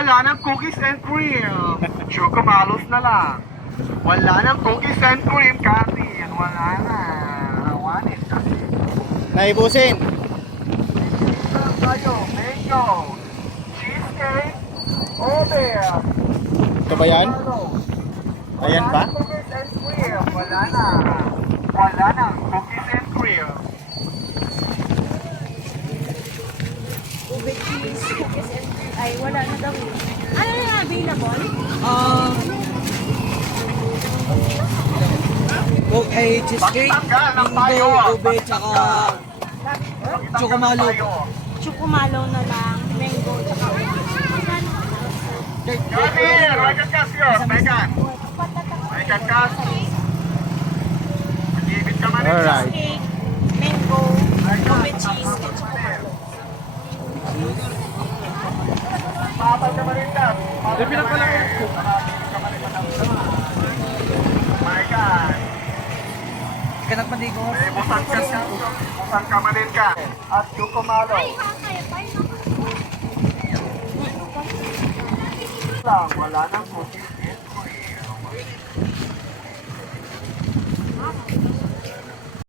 wala ng cookies and cream. Chocomalos na lang. Wala ng cookies and cream, Kathy. Wala na. Awanin kasi. Naibusin. Tayo, mango, cheesecake, over. Ito ba yan? Ayan ba? Cookies and cream. Wala na. Wala na. Cookies and cream. Ube cheese, cookies and cream. Ay, wala na daw. Ano na available? Cheesecake, mango, ube, tsaka chokomalo. Chukumalo na lang, mango, tsaka ube. Kathy, Roger Casio, Megan. Megan Casio. Magibit ka man. Alright. Cake, mango, ube cheese, at chukumalo. Papal ka man rin ka. Bilang pala yan. Megan. Kanak pandigo. Busan ka siya. Busan ka man rin ka. At Chukumalo. Wala nang cookies and cream.